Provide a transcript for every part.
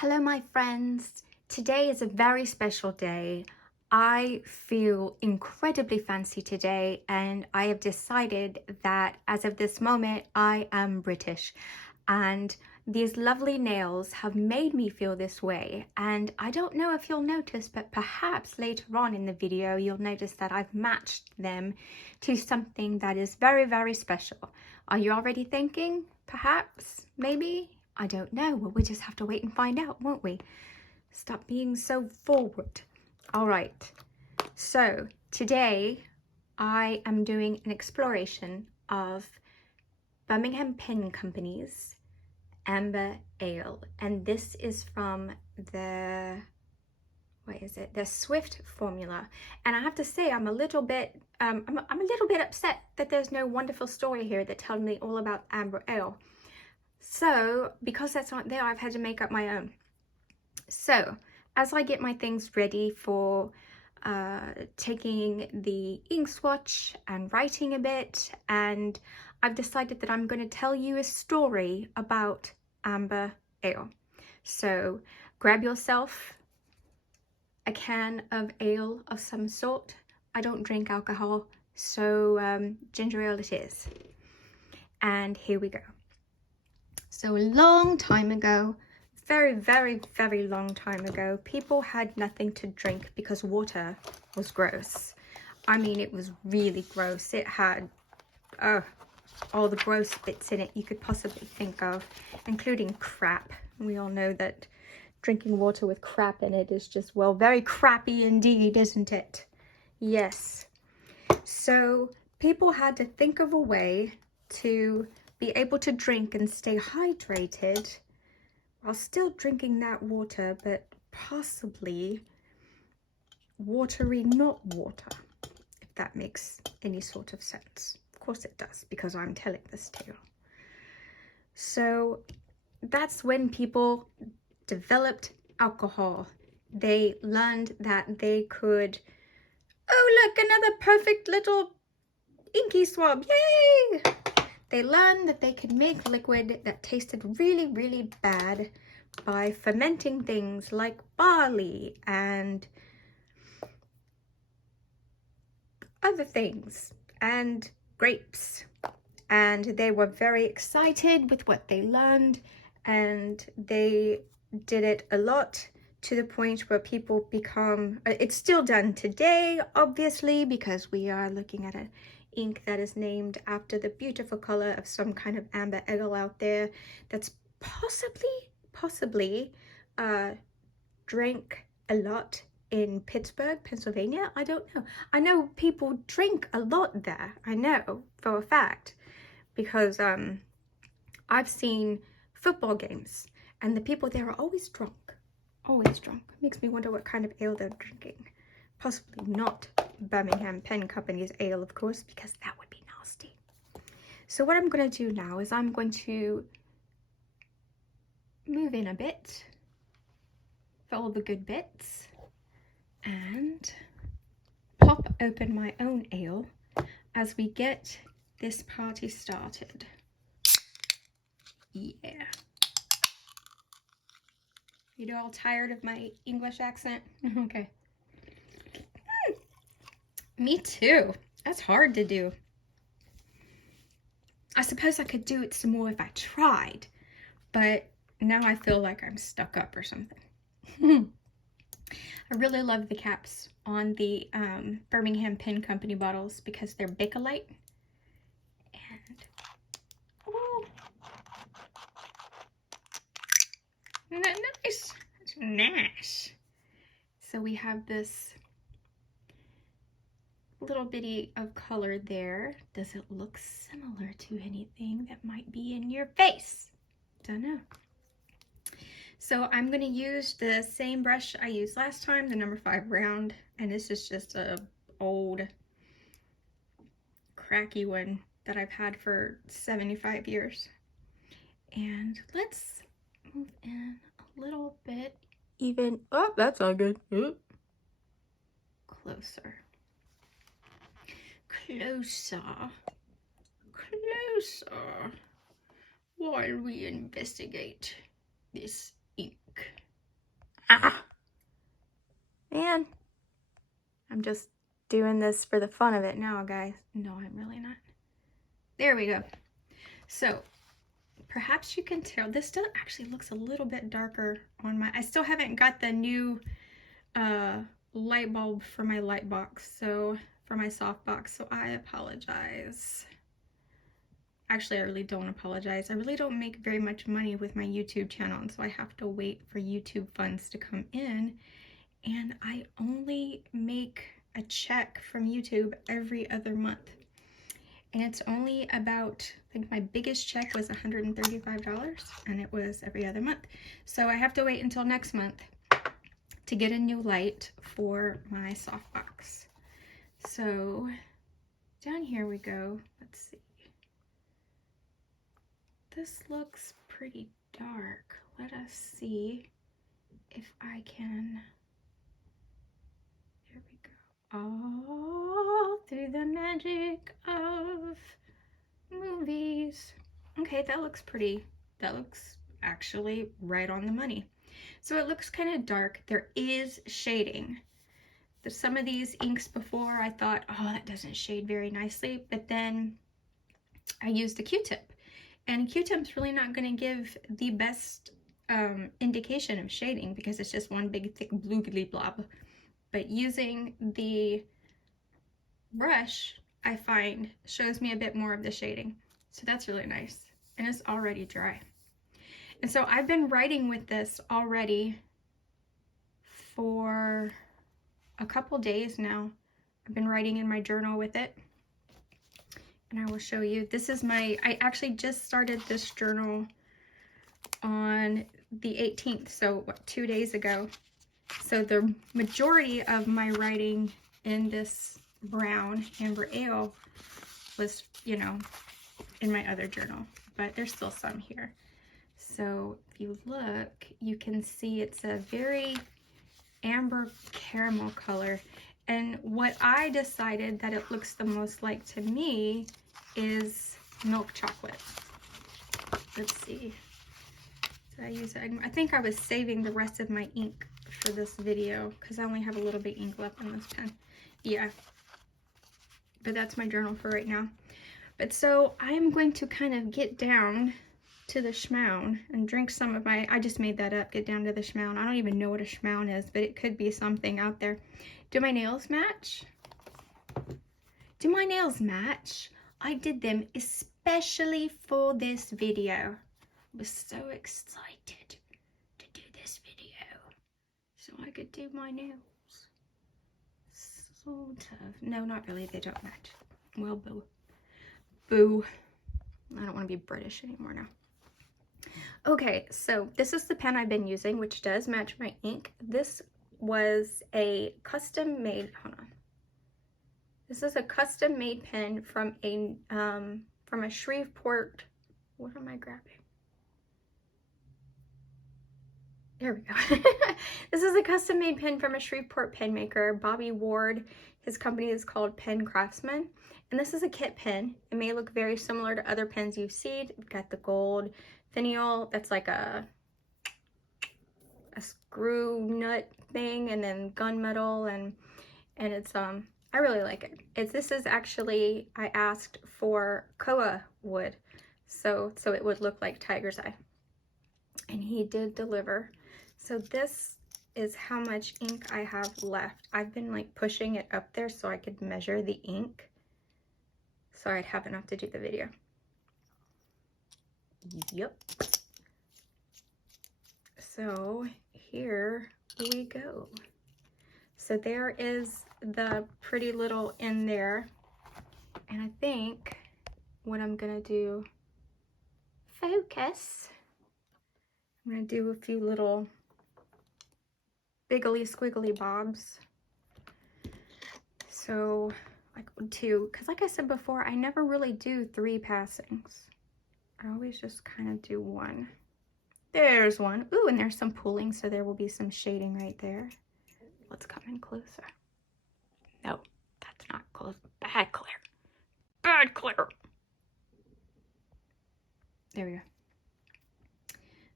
Hello, my friends. Today is a very special day. I feel incredibly fancy today, and I have decided that as of this moment, I am British. And these lovely nails have made me feel this way. And I don't know if you'll notice, but perhaps later on in the video, you'll notice that I've matched them to something that is very, very special. Are you already thinking? Perhaps? Maybe? I don't know. Well, we just have to wait and find out, won't we? Stop being so forward. All right. So today I am doing an exploration of Birmingham Pen Company's Amber Ale, and this is from the the Swift formula. And I have to say, I'm a little bit upset that there's no wonderful story here that tells me all about amber ale. So because that's not there, I've had to make up my own. So as I get my things ready for taking the ink swatch and writing a bit, and I've decided that I'm going to tell you a story about amber ale. So grab yourself a can of ale of some sort. I don't drink alcohol, so ginger ale it is. And here we go. So a long time ago, very, very, very long time ago, people had nothing to drink because water was gross. I mean, it was really gross. It had all the gross bits in it you could possibly think of, including crap. We all know that drinking water with crap in it is just, well, very crappy indeed, isn't it? Yes. So people had to think of a way to be able to drink and stay hydrated while still drinking that water, but possibly watery not water, if that makes any sort of sense. Of course it does, because I'm telling this tale. So that's when people developed alcohol. They learned that they could, oh look, another perfect little inky swab, yay! They learned that they could make liquid that tasted really, really bad by fermenting things like barley and other things and grapes. And they were very excited with what they learned, and they did it a lot to the point where people become, it's still done today, obviously, because we are looking at an ink that is named after the beautiful color of some kind of amber ale out there that's possibly drank a lot in Pittsburgh, Pennsylvania. I don't know. I know people drink a lot there. I know for a fact, because I've seen football games and the people there are always drunk. Always drunk. Makes me wonder what kind of ale they're drinking. Possibly not Birmingham Pen Company's ale, of course, because that would be nasty. So what I'm going to do now is I'm going to move in a bit for all the good bits and pop open my own ale as we get this party started. Yeah. You all tired of my English accent? Okay. Me too. That's hard to do. I suppose I could do it some more if I tried, but now I feel like I'm stuck up or something. I really love the caps on the Birmingham Pen Company bottles because they're Bakelite. And oh, isn't that nice? It's nice. So we have this little bitty of color there. Does it look similar to anything that might be in your face? Don't know. So I'm going to use the same brush I used last time, the number 5 round, and this is just a old cracky one that I've had for 75 years. And let's move in a little bit even. Oh, that's not good. Closer. Closer while we investigate this ink. Ah, man, I'm just doing this for the fun of it now, guys. No, I'm really not. There we go. So perhaps you can tell this still actually looks a little bit darker on my, I still haven't got the new light bulb for my light box, so for my softbox, so I apologize. Actually, I really don't apologize. I really don't make very much money with my YouTube channel, and so I have to wait for YouTube funds to come in, and I only make a check from YouTube every other month. And it's only about, I think my biggest check was $135, and it was every other month. So I have to wait until next month to get a new light for my softbox. So down here we go. Let's see. This looks pretty dark. Let us see if I can. Here we go. Oh, through the magic of movies. Okay, that looks pretty. That looks actually right on the money. So it looks kind of dark. There is shading. There's some of these inks before I thought, oh, that doesn't shade very nicely, but then I used a Q-tip, and Q-tip's really not going to give the best indication of shading because it's just one big thick bloobly blob. But using the brush, I find, shows me a bit more of the shading. So that's really nice, and it's already dry. And so I've been writing with this already for a couple days now. I've been writing in my journal with it, and I will show you. This is my, I actually just started this journal on the 18th, so what, 2 days ago. So the majority of my writing in this brown amber ale was, you know, in my other journal, but there's still some here. So if you look, you can see it's a very amber caramel color, and what I decided that it looks the most like to me is milk chocolate. Let's see. Did I use it? I think I was saving the rest of my ink for this video because I only have a little bit ink left on this pen. Yeah, but that's my journal for right now. But so I'm going to kind of get down to the schmown and drink some of my, I just made that up, get down to the schmown. I don't even know what a schmown is, but it could be something out there. Do my nails match? Do my nails match? I did them especially for this video. I was so excited to do this video so I could do my nails. Sort of. No, not really, they don't match. Well, boo. Boo. I don't want to be British anymore now. Okay, so this is the pen I've been using, which does match my ink. This was a custom made, hold on. This is a custom made pen from a Shreveport, what am I grabbing? There we go. This is a custom made pen from a Shreveport pen maker, Bobby Ward. His company is called Pen Craftsman. And this is a kit pen. It may look very similar to other pens you've seen. We've got the gold finial, that's like a screw nut thing, and then gunmetal, and it's I really like it. This is actually, I asked for koa wood, so it would look like tiger's eye, and he did deliver. So this is how much ink I have left. I've been like pushing it up there so I could measure the ink, so I'd have enough to do the video. Yep. So here we go. So there is the pretty little in there, and I think what I'm gonna do, focus, I'm gonna do a few little biggly squiggly bobs. So like 2, because like I said before, I never really do 3 passings. I always just kind of do 1. There's 1. Ooh, and there's some pooling, so there will be some shading right there. Let's come in closer. No, that's not close. Bad clear. Bad clear. There we go.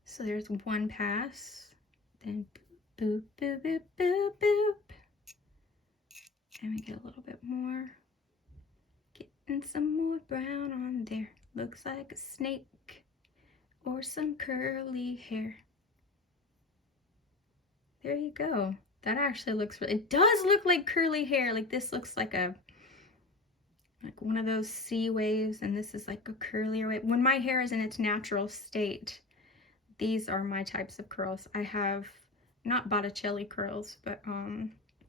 So there's 1 pass, then Boop, boop, boop, boop, boop. And we get a little bit more. Getting some more brown on there. Looks like a snake or some curly hair. There you go. That actually looks really, it does look like curly hair. Like this looks like one of those sea waves, and this is like a curlier wave. When my hair is in its natural state, these are my types of curls. I have not Botticelli curls, but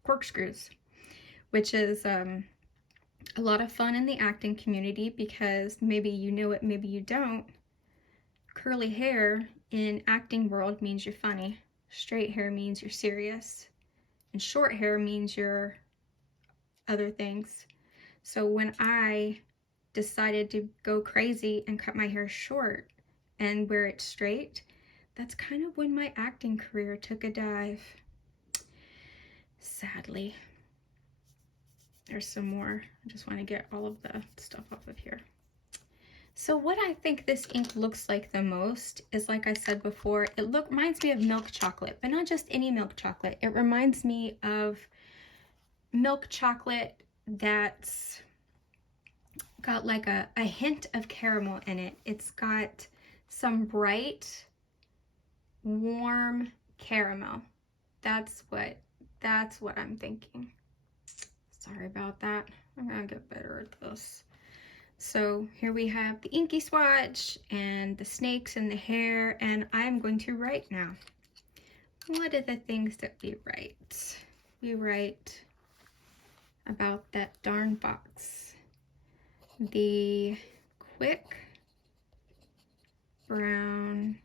corkscrews, which is a lot of fun in the acting community because maybe you know it, maybe you don't. Curly hair in acting world means you're funny. Straight hair means you're serious. And short hair means you're other things. So when I decided to go crazy and cut my hair short and wear it straight, that's kind of when my acting career took a dive. Sadly. There's some more. I just want to get all of the stuff off of here. So what I think this ink looks like the most is, like I said before, it reminds me of milk chocolate, but not just any milk chocolate. It reminds me of milk chocolate that's got like a hint of caramel in it. It's got some bright, warm caramel. That's what I'm thinking. Sorry about that. I'm gonna get better at this. So here we have the inky swatch and the snakes and the hair, and I'm going to write now. What are the things that we write? We write about that darn fox. The quick brown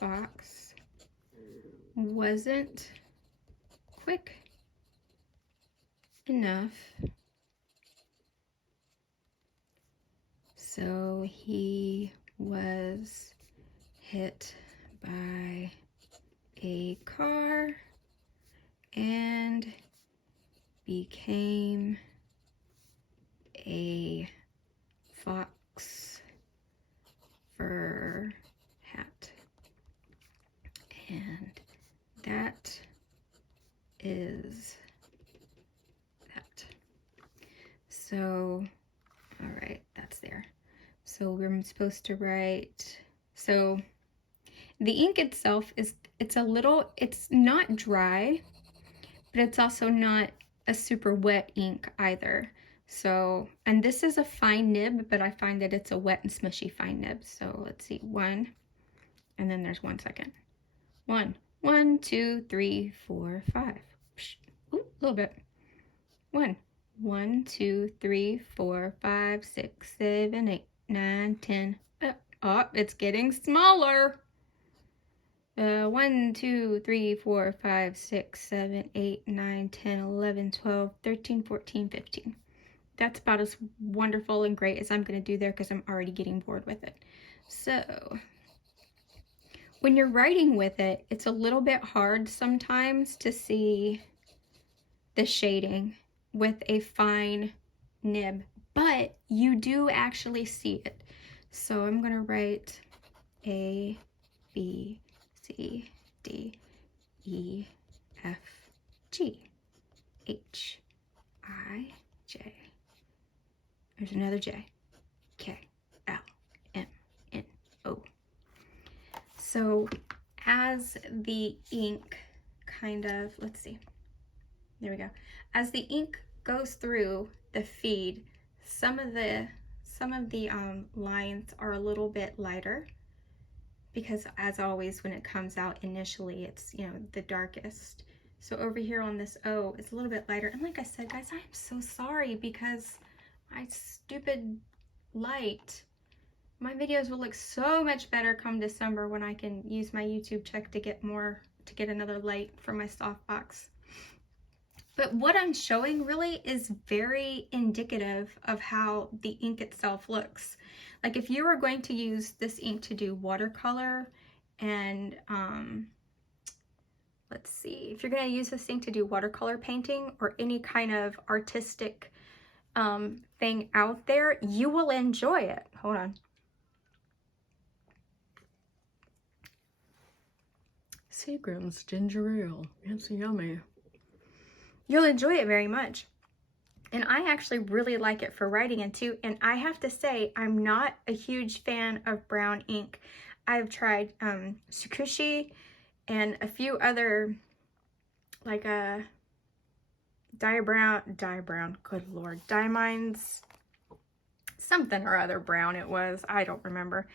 fox wasn't quick enough, so he was hit by a car and became a fox fur hat. And that is that. So, all right, that's there. So we're supposed to write, so the ink itself it's not dry, but it's also not a super wet ink either. So, and this is a fine nib, but I find that it's a wet and smushy fine nib. So let's see, 1, and then there's 1 second. 1, 1, 2, 3, 4, 5. Ooh, a little bit. 1, 1, 2, 3, 4, 5, 6, 7, 8, 9, 10. Oh, it's getting smaller. 1, 2, 3, 4, 5, 6, 7, 8, 9, 10, 11, 12, 13, 14, 15. That's about as wonderful and great as I'm going to do there because I'm already getting bored with it. So when you're writing with it, it's a little bit hard sometimes to see the shading with a fine nib, but you do actually see it. So I'm going to write A, B, C, D, E, F, G, H, I, J. There's another J, K, L, M, N, O. So as the ink kind of, let's see, there we go. As the ink goes through the feed, some of the lines are a little bit lighter because, as always, when it comes out initially, it's, you know, the darkest. So over here on this O, it's a little bit lighter. And like I said, guys, I'm so sorry because my stupid light, my videos will look so much better come December when I can use my YouTube check to get another light for my softbox. But what I'm showing really is very indicative of how the ink itself looks. Like if you were going to use this ink to do watercolor and let's see, if you're going to use this ink to do watercolor painting or any kind of artistic thing out there, you will enjoy it. Hold on. Seagram's ginger ale. It's yummy. You'll enjoy it very much. And I actually really like it for writing in too. And I have to say, I'm not a huge fan of brown ink. I've tried Tsukushi and a few other, like dye brown, good lord, Diamonds, something or other brown it was, I don't remember.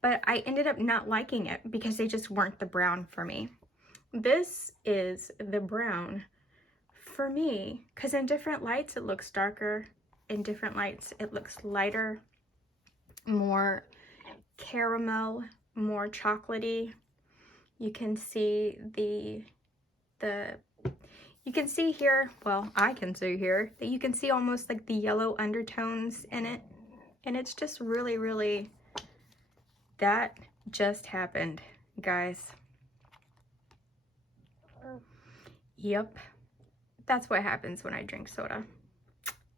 But I ended up not liking it because they just weren't the brown for me. This is the brown for me, because in different lights it looks darker, in different lights it looks lighter, more caramel, more chocolatey. You can see you can see here, well, I can see here, that you can see almost like the yellow undertones in it. And it's just really, really, that just happened, guys. Yep. That's what happens when I drink soda.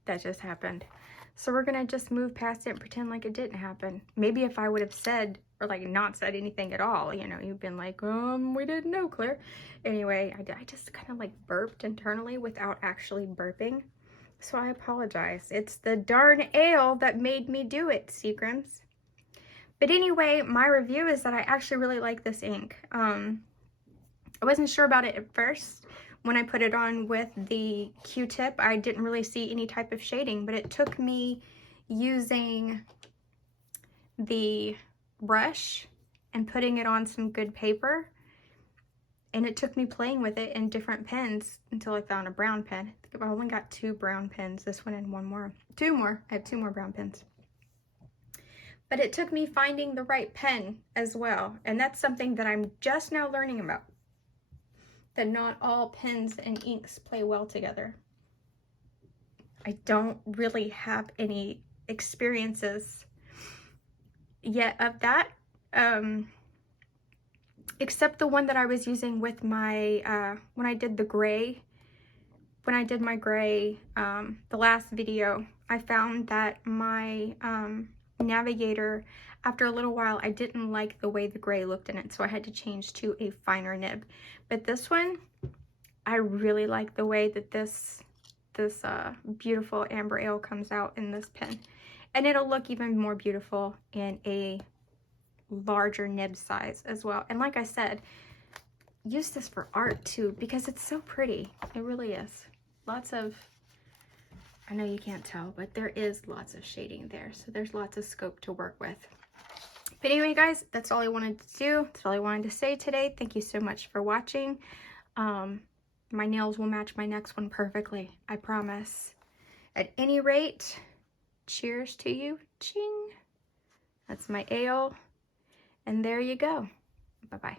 That just happened. So we're gonna just move past it and pretend like it didn't happen. Maybe if I would have said, or like not said anything at all, you know, you've been like, we didn't know, Claire. Anyway, I just kind of like burped internally without actually burping. So I apologize. It's the darn ale that made me do it, Seagrams. But anyway, my review is that I actually really like this ink. I wasn't sure about it at first. When I put it on with the Q-tip, I didn't really see any type of shading, but it took me using the brush and putting it on some good paper, and it took me playing with it in different pens until I found a brown pen. I think I only got 2 brown pens, this one and one more. 2 more. I have 2 more brown pens. But it took me finding the right pen as well, and that's something that I'm just now learning about. That not all pens and inks play well together. I don't really have any experiences yet of that, except the one that I was using with my, when I did my gray, the last video, I found that my Navigator, after a little while, I didn't like the way the gray looked in it, so I had to change to a finer nib. But this one, I really like the way that this beautiful amber ale comes out in this pen. And it'll look even more beautiful in a larger nib size as well. And like I said, use this for art too, because it's so pretty. It really is. Lots of, I know you can't tell, but there is lots of shading there. So there's lots of scope to work with. But anyway, guys, that's all I wanted to do. That's all I wanted to say today. Thank you so much for watching. My nails will match my next one perfectly, I promise. At any rate, cheers to you. Ching. That's my ale. And there you go. Bye-bye.